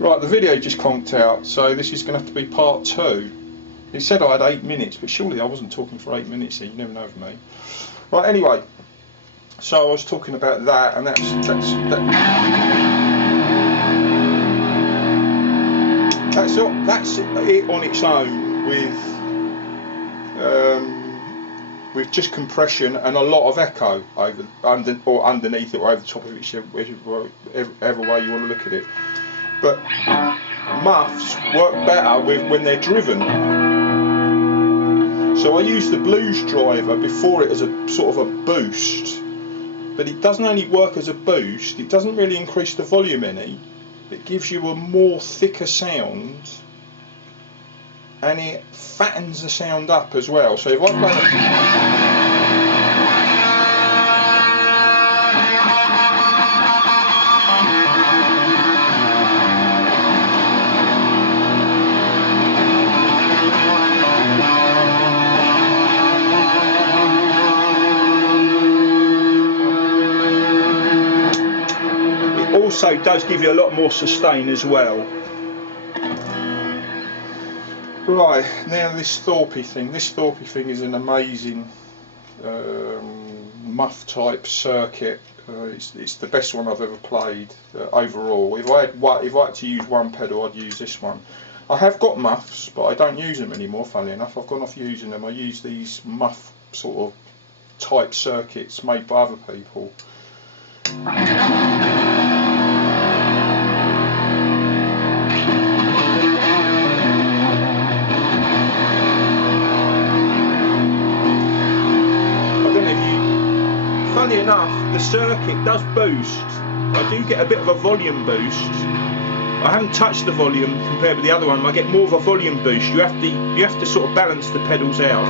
Right, the video just conked out, so this is going to have to be part 2. It said I had 8 minutes, but surely I wasn't talking for 8 minutes here, you never know with me. Right, anyway, so I was talking about that, and that's it on its own with just compression and a lot of echo underneath it or over the top of it, whichever way you want to look at it. But muffs work better when they're driven. So I use the blues driver before it as a sort of a boost, but it doesn't only work as a boost, it doesn't really increase the volume any, it gives you a more thicker sound and it fattens the sound up as well. So if I play also does give you a lot more sustain as well. Right, now this O.B.E thing. This O.B.E thing is an amazing muff type circuit. It's the best one I've ever played overall. If I had to use one pedal, I'd use this one. I have got muffs, but I don't use them anymore, funnily enough. I've gone off using them. I use these muff sort of type circuits made by other people. Funny enough, the circuit does boost. I do get a bit of a volume boost. I haven't touched the volume compared with the other one. I get more of a volume boost. You have to sort of balance the pedals out.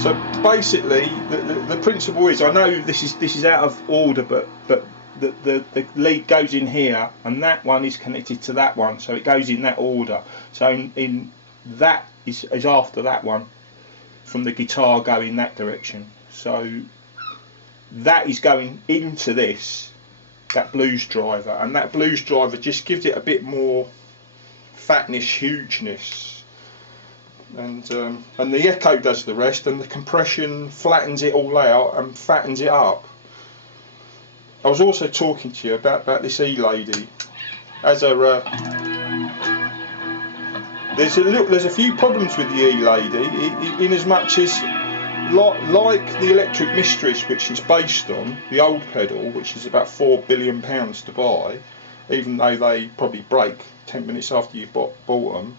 So basically, the principle is, I know this is out of order, but the lead goes in here, and that one is connected to that one, so it goes in that order. So in that is after that one, from the guitar going that direction. So that is going into this, that blues driver, and that blues driver just gives it a bit more fatness, hugeness. And the echo does the rest, and the compression flattens it all out and fattens it up. I was also talking to you about this E lady. As a there's a few problems with the E lady, in as much as like the Electric Mistress, which it's based on, the old pedal, which is about £4 billion to buy, even though they probably break 10 minutes after you've bought them.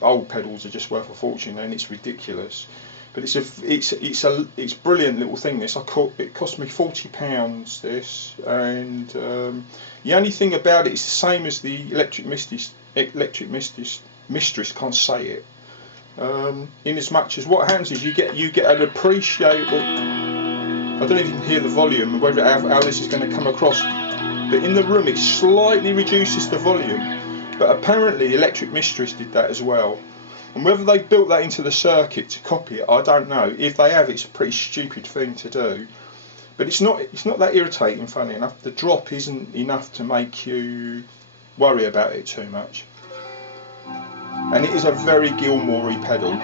Old pedals are just worth a fortune, and it's ridiculous. But it's a brilliant little thing. This it cost me £40. This, and the only thing about it is the same as the Electric Mistress. Can't say it. In as much as what happens is you get an appreciable. I don't know if you can hear the volume and whether how this is going to come across, but in the room it slightly reduces the volume. But apparently Electric Mistress did that as well. And whether they built that into the circuit to copy it, I don't know. If they have, it's a pretty stupid thing to do. But it's not that irritating, funny enough. The drop isn't enough to make you worry about it too much. And it is a very Gilmore-y pedal.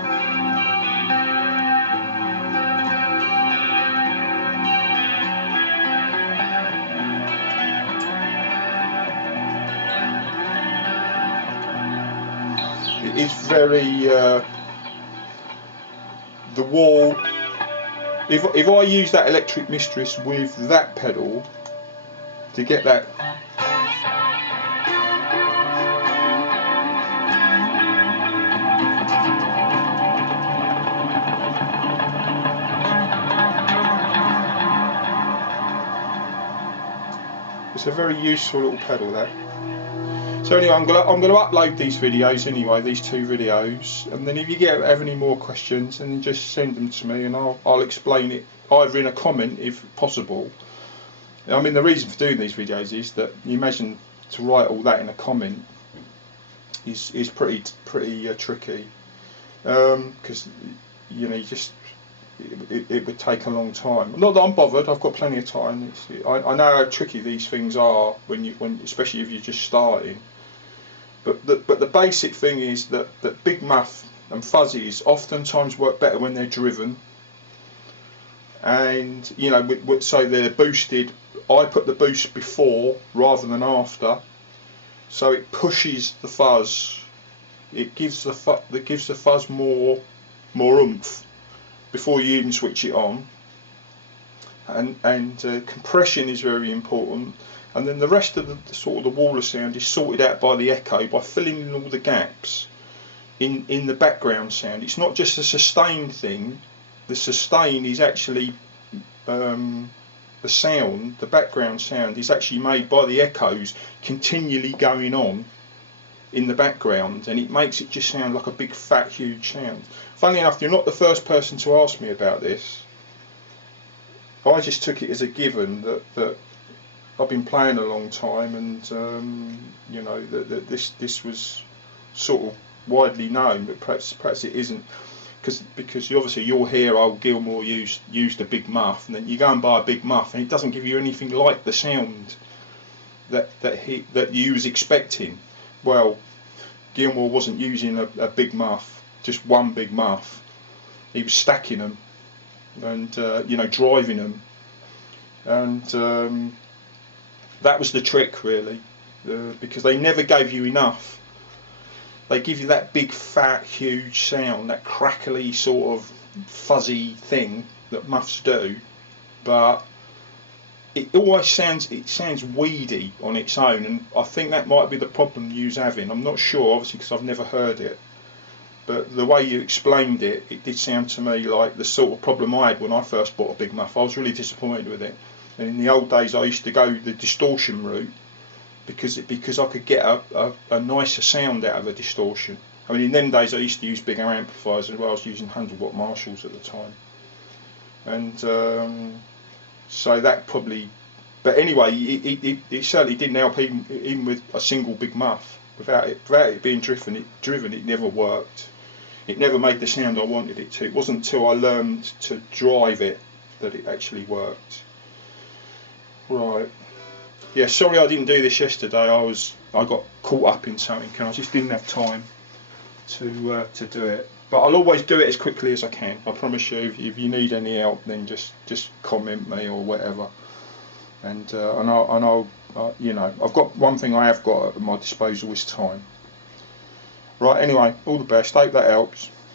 It's very the wall. If I use that Electric Mistress with that pedal to get that, it's a very useful little pedal, that. So anyway, I'm gonna upload these videos anyway, these 2 videos, and then if you have any more questions, then just send them to me, and I'll explain it either in a comment if possible. I mean, the reason for doing these videos is that you imagine to write all that in a comment is pretty tricky, because you know, it would take a long time. Not that I'm bothered, I've got plenty of time. I know how tricky these things are when especially if you're just starting. But the basic thing is that Big Muff and Fuzzies oftentimes work better when they're driven, and you know, so they're boosted. I put the boost before rather than after, so it pushes the fuzz. It gives the fuzz more oomph before you even switch it on, and compression is very important, and then the rest of the sort of the wall of sound is sorted out by the echo, by filling in all the gaps in the background sound. It's not just a sustain thing. The sustain is actually the sound, the background sound is actually made by the echoes continually going on in the background, and it makes it just sound like a big fat huge sound. Funnily enough, you're not the first person to ask me about this. I just took it as a given that I've been playing a long time, and you know, that this was sort of widely known, but perhaps it isn't, because obviously you'll hear old Gilmour used a Big Muff, and then you go and buy a Big Muff, and it doesn't give you anything like the sound that you was expecting. Well, Gilmour wasn't using a Big Muff, just one Big Muff. He was stacking them, and you know, driving them, and that was the trick really, because they never gave you enough. They give you that big fat huge sound, that crackly sort of fuzzy thing that muffs do, but it always sounds weedy on its own, and I think that might be the problem you's having. I'm not sure, obviously, because I've never heard it, but the way you explained it, it did sound to me like the sort of problem I had when I first bought a Big Muff. I was really disappointed with it, and in the old days I used to go the distortion route, because I could get a nicer sound out of a distortion. I mean, in them days I used to use bigger amplifiers as well. I was using 100-watt Marshalls at the time, and so that probably. But anyway, it certainly didn't help even with a single Big Muff. Without it being driven, it never worked. It never made the sound I wanted it to. It wasn't until I learned to drive it that it actually worked. Right. Yeah, sorry I didn't do this yesterday. I got caught up in something, and I just didn't have time to do it. But I'll always do it as quickly as I can. I promise you. If you need any help, then just comment me or whatever. And I'll you know, I've got one thing I have got at my disposal is time. Right. Anyway, all the best. Hope that helps.